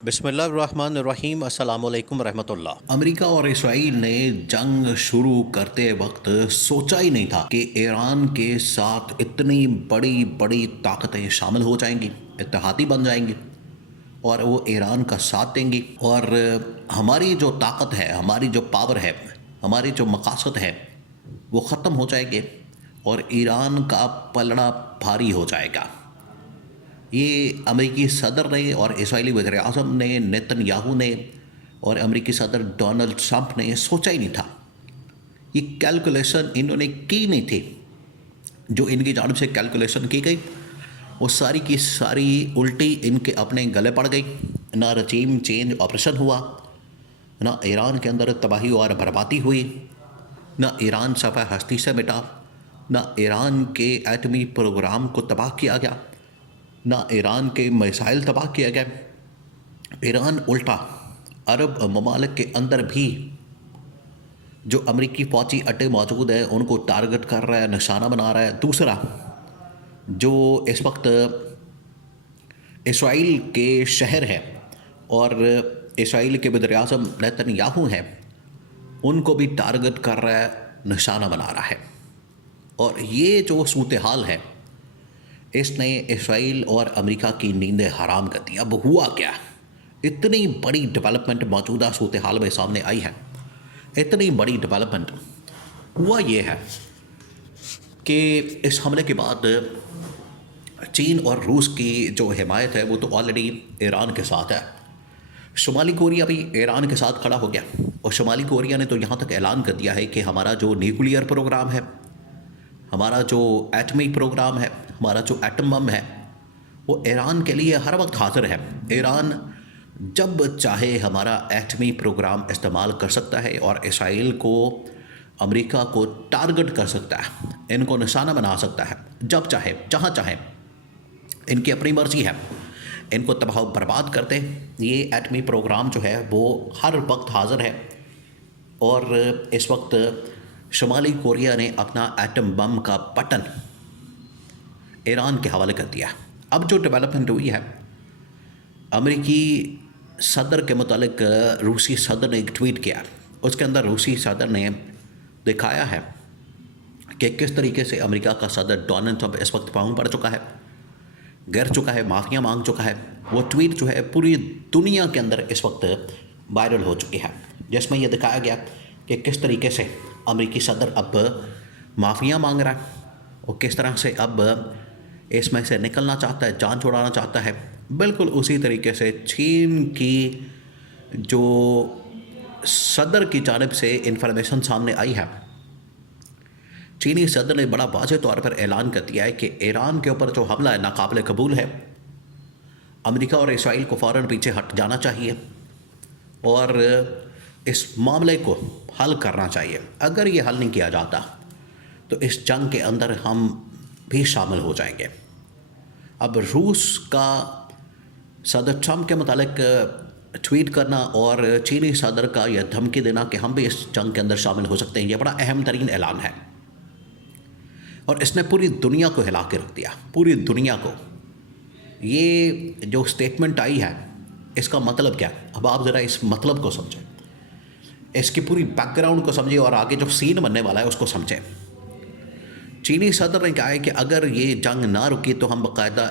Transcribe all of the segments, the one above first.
बिस्मिल्लाहिर्रहमानिर्रहीम अस्सलामुअलैकुम रहमतुल्लाह। अमेरिका और इसराइल ने जंग शुरू करते वक्त सोचा ही नहीं था कि ईरान के साथ इतनी बड़ी बड़ी ताकतें शामिल हो जाएंगी, इत्तेहादी बन जाएंगी और वो ईरान का साथ देंगी। और हमारी जो ताकत है, हमारी जो पावर है, हमारी जो मकासद है, वो ख़त्म हो जाएंगे और ईरान का पलड़ा भारी हो जाएगा। ये अमेरिकी सदर ने और इसराइली वज़ीर-ए-आज़म ने, नेतन्याहू ने और अमेरिकी सदर डोनाल्ड ट्रंप ने सोचा ही नहीं था। ये कैलकुलेशन इन्होंने की नहीं थी। जो इनकी जानिब से कैलकुलेशन की गई वो सारी की सारी उल्टी इनके अपने गले पड़ गई। ना रजीम चेंज ऑपरेशन हुआ, ना ईरान के अंदर तबाही और बर्बादी हुई, ना ईरान सफ़े हस्ती से मिटा, ना ईरान के एटमी प्रोग्राम को तबाह किया गया, ना ईरान के मिसाइल तबाह किया गया। ईरान उल्टा अरब ममालिक के अंदर भी जो अमरीकी फ़ौजी अड्डे मौजूद हैं उनको टारगेट कर रहा है, निशाना बना रहा है। दूसरा, जो इस वक्त इसराइल के शहर है और इसराइल के वज़ीर-ए-आज़म नेतन्याहू हैं, उनको भी टारगेट कर रहा है, निशाना बना रहा है। और ये जो सूरत हाल है, इसने इसराइल और अमेरिका की नींदें हराम कर दी। अब हुआ क्या? इतनी बड़ी डेवलपमेंट मौजूदा सूरत हाल में सामने आई है। इतनी बड़ी डेवलपमेंट हुआ ये है कि इस हमले के बाद चीन और रूस की जो हिमायत है वो तो ऑलरेडी ईरान के साथ है। शुमाली कोरिया भी ईरान के साथ खड़ा हो गया और शुमाली कोरिया ने तो यहाँ तक ऐलान कर दिया है कि हमारा जो न्यूक्लियर प्रोग्राम है, हमारा जो एटमी प्रोग्राम है, हमारा जो एटम बम है, वो ईरान के लिए हर वक्त हाजिर है। ईरान जब चाहे हमारा एटमी प्रोग्राम इस्तेमाल कर सकता है और इसराइल को, अमेरिका को टारगेट कर सकता है, इनको निशाना बना सकता है, जब चाहे, जहाँ चाहे। इनकी अपनी मर्जी है, इनको तबाह बर्बाद करते। ये एटमी प्रोग्राम जो है वो हर वक्त हाजिर है। और इस वक्त शुमाली कोरिया ने अपना एटम बम का बटन ईरान के हवाले कर दिया। अब जो डेवलपमेंट हुई है, अमेरिकी सदर के मुतालिक रूसी सदर ने एक ट्वीट किया। उसके अंदर रूसी सदर ने दिखाया है कि किस तरीके से अमेरिका का सदर डोनाल्ड ट्रंप इस वक्त पाँव पड़ चुका है, गिर चुका है, माफ़ियाँ मांग चुका है। वो ट्वीट जो है पूरी दुनिया के अंदर इस वक्त वायरल हो चुकी है, जिसमें यह दिखाया गया कि किस तरीके से अमेरिकी सदर अब माफ़ियाँ मांग रहा है और किस तरह से अब इसमें से निकलना चाहता है, जान छुड़ाना चाहता है। बिल्कुल उसी तरीके से चीन की जो सदर की जानिब से इंफॉर्मेशन सामने आई है, चीनी सदर ने बड़ा वाज़ेह तौर पर ऐलान कर दिया है कि ईरान के ऊपर जो हमला है नाकाबिल कबूल है। अमेरिका और इसराइल को फ़ौरन पीछे हट जाना चाहिए और इस मामले को हल करना चाहिए। अगर ये हल नहीं किया जाता तो इस जंग के अंदर हम भी शामिल हो जाएंगे। अब रूस का सदर ट्रंप के मुतालिक ट्वीट करना और चीनी सदर का यह धमकी देना कि हम भी इस जंग के अंदर शामिल हो सकते हैं, यह बड़ा अहम तरीन ऐलान है और इसने पूरी दुनिया को हिला के रख दिया, पूरी दुनिया को। ये जो स्टेटमेंट आई है, इसका मतलब क्या? अब आप ज़रा इस मतलब को समझें, इसकी पूरी बैकग्राउंड को समझिए और आगे जो सीन बनने वाला है उसको समझें। चीनी सदर ने कहा है कि अगर ये जंग ना रुकी तो हम बाकायदा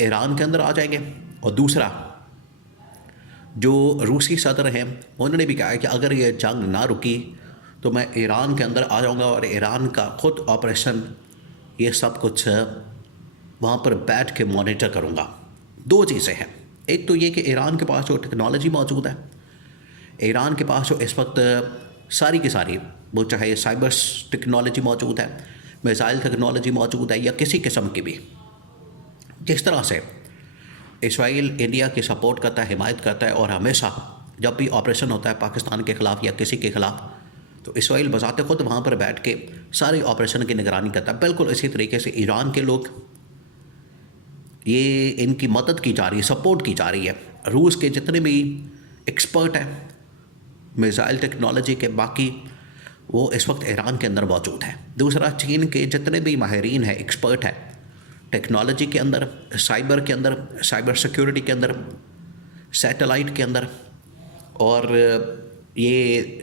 ईरान के अंदर आ जाएंगे। और दूसरा, जो रूसी सदर हैं उन्होंने भी कहा है कि अगर ये जंग ना रुकी तो मैं ईरान के अंदर आ जाऊंगा और ईरान का खुद ऑपरेशन, ये सब कुछ वहाँ पर बैठ के मॉनिटर करूँगा। दो चीज़ें हैं, एक तो ये कि ईरान के पास जो टेक्नोलॉजी मौजूद है, ईरान के पास जो इस वक्त सारी की सारी, वो चाहे साइबर टेक्नोलॉजी मौजूद है, मिसाइल टेक्नोलॉजी मौजूद है या किसी किस्म की भी, जिस तरह से इसराइल इंडिया की सपोर्ट करता है, हिमायत करता है और हमेशा जब भी ऑपरेशन होता है पाकिस्तान के ख़िलाफ़ या किसी के ख़िलाफ़, तो इसराइल बज़ाते खुद वहाँ पर बैठ के सारे ऑपरेशन की निगरानी करता है। बिल्कुल इसी तरीके से ईरान के लोग, ये इनकी मदद की जा रही है, सपोर्ट की जा रही है। रूस के जितने भी एक्सपर्ट हैं मिसाइल टेक्नोलॉजी के, बाकी वो इस वक्त ईरान के अंदर मौजूद है। दूसरा, चीन के जितने भी माहिरीन हैं, एक्सपर्ट हैं टेक्नोलॉजी के अंदर, साइबर के अंदर, साइबर सिक्योरिटी के अंदर, सैटेलाइट के अंदर और ये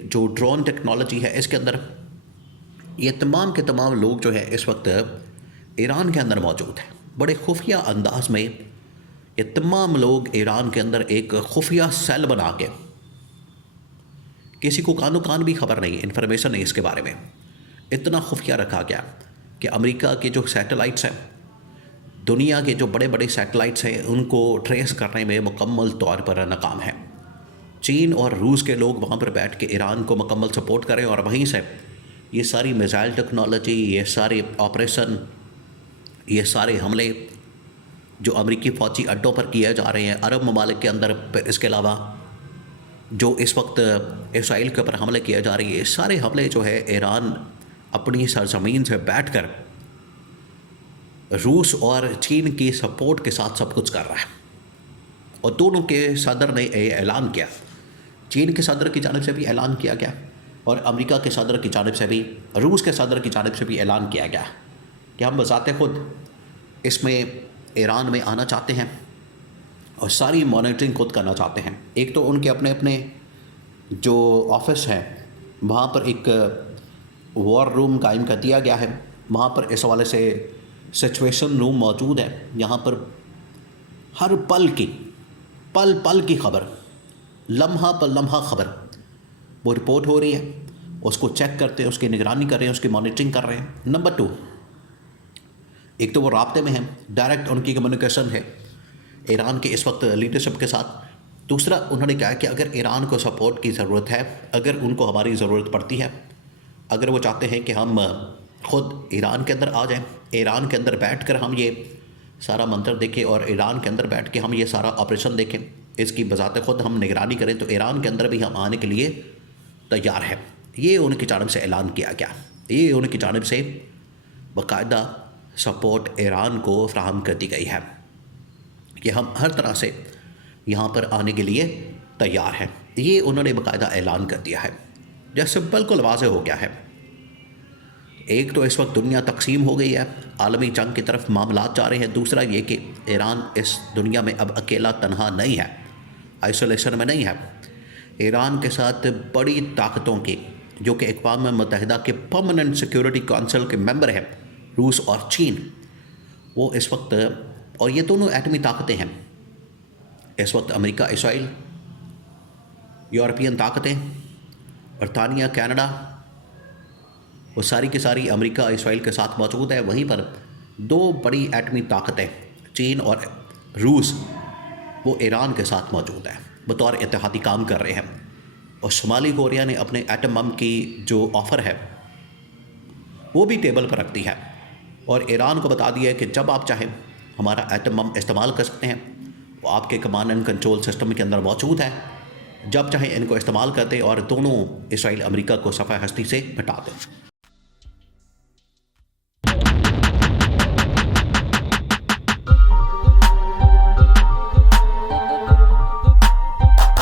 जो ड्रोन टेक्नोलॉजी है इसके अंदर, ये तमाम के तमाम लोग जो है इस वक्त ईरान के अंदर मौजूद हैं। बड़े खुफिया अंदाज में ये तमाम लोग ईरान के अंदर एक खुफिया सेल बना के, किसी को कानो कान भी खबर नहीं, इन्फॉर्मेशन नहीं इसके बारे में, इतना खुफिया रखा गया कि अमेरिका के जो सैटेलाइट्स हैं, दुनिया के जो बड़े बड़े सैटेलाइट्स हैं, उनको ट्रेस करने में मुकम्मल तौर पर नाकाम है। चीन और रूस के लोग वहाँ पर बैठ के ईरान को मुकम्मल सपोर्ट करें और वहीं से ये सारी मिसाइल टेक्नोलॉजी, ये सारे ऑपरेशन, ये सारे हमले जो अमेरिकी फ़ौजी अड्डों पर किए जा रहे हैं अरब ममालिक के अंदर, इसके अलावा जो इस वक्त इसराइल के ऊपर हमले किए जा रहे हैं, ये सारे हमले जो है ईरान अपनी सरजमीन से बैठकर रूस और चीन की सपोर्ट के साथ सब कुछ कर रहा है। और दोनों के सदर ने ऐलान किया, चीन के सदर की जानिब से भी ऐलान किया गया और अमेरिका के सदर की जानिब से भी, रूस के सदर की जानिब से भी ऐलान किया गया कि हम बज़ाते खुद इसमें ईरान में आना चाहते हैं और सारी मॉनिटरिंग खुद करना चाहते हैं। एक तो उनके अपने अपने जो ऑफिस हैं वहाँ पर एक वॉर रूम कायम कर दिया गया है, वहाँ पर इस हवाले से सिचुएशन रूम मौजूद है, यहाँ पर हर पल पल की खबर, लम्हा पर लम्हा खबर वो रिपोर्ट हो रही है, उसको चेक करते हैं, उसकी निगरानी कर रहे हैं, उसकी मॉनिटरिंग कर रहे हैं। नंबर 2, एक तो वो राब्ते में हैं, डायरेक्ट उनकी कम्युनिकेशन है ईरान के इस वक्त लीडरशिप के साथ। दूसरा, उन्होंने कहा कि अगर ईरान को सपोर्ट की ज़रूरत है, अगर उनको हमारी ज़रूरत पड़ती है, अगर वो चाहते हैं कि हम ख़ुद ईरान के अंदर आ जाएं, ईरान के अंदर बैठकर हम ये सारा मंतर देखें और ईरान के अंदर बैठ के हम ये सारा ऑपरेशन देखें, इसकी बज़ाते ख़ुद हम निगरानी करें, तो ईरान के अंदर भी हम आने के लिए तैयार हैं। ये उनकी जानिब से ऐलान किया गया, ये उनकी जानिब से बाकायदा सपोर्ट ईरान को फ्राहम कर दी गई है कि हम हर तरह से यहाँ पर आने के लिए तैयार हैं। ये उन्होंने बाकायदा ऐलान कर दिया है, जैसे बिल्कुल वाज़े हो गया है। एक तो इस वक्त दुनिया तकसीम हो गई है, आलमी जंग की तरफ मामलात जा रहे हैं। दूसरा ये कि ईरान इस दुनिया में अब अकेला तन्हा नहीं है, आइसोलेशन में नहीं है। ईरान के साथ बड़ी ताकतों की, जो कि अक़वाम मुत्तहिदा के परमानेंट सिक्योरिटी काउंसिल के मेंबर हैं, रूस और चीन, वो इस वक्त, और ये दोनों एटमी ताकतें हैं इस वक्त, अमेरिका, इसराइल, यूरोपियन ताकतें, बरतानिया, कनाडा, वो सारी की सारी अमेरिका इसराइल के साथ मौजूद है। वहीं पर 2 बड़ी एटमी ताकतें, चीन और रूस, वो ईरान के साथ मौजूद है, बतौर इत्तेहादी काम कर रहे हैं। और शुमाली कोरिया ने अपने एटम बम की जो ऑफ़र है वो भी टेबल पर रख दी है और ईरान को बता दिया है कि जब आप चाहें हमारा एटम बम इस्तेमाल कर सकते हैं, वो आपके कमांड एंड कंट्रोल सिस्टम के अंदर मौजूद है, जब चाहें इनको इस्तेमाल करते और दोनों इसराइल अमेरिका को सफ़ा हस्ती से हटा दें।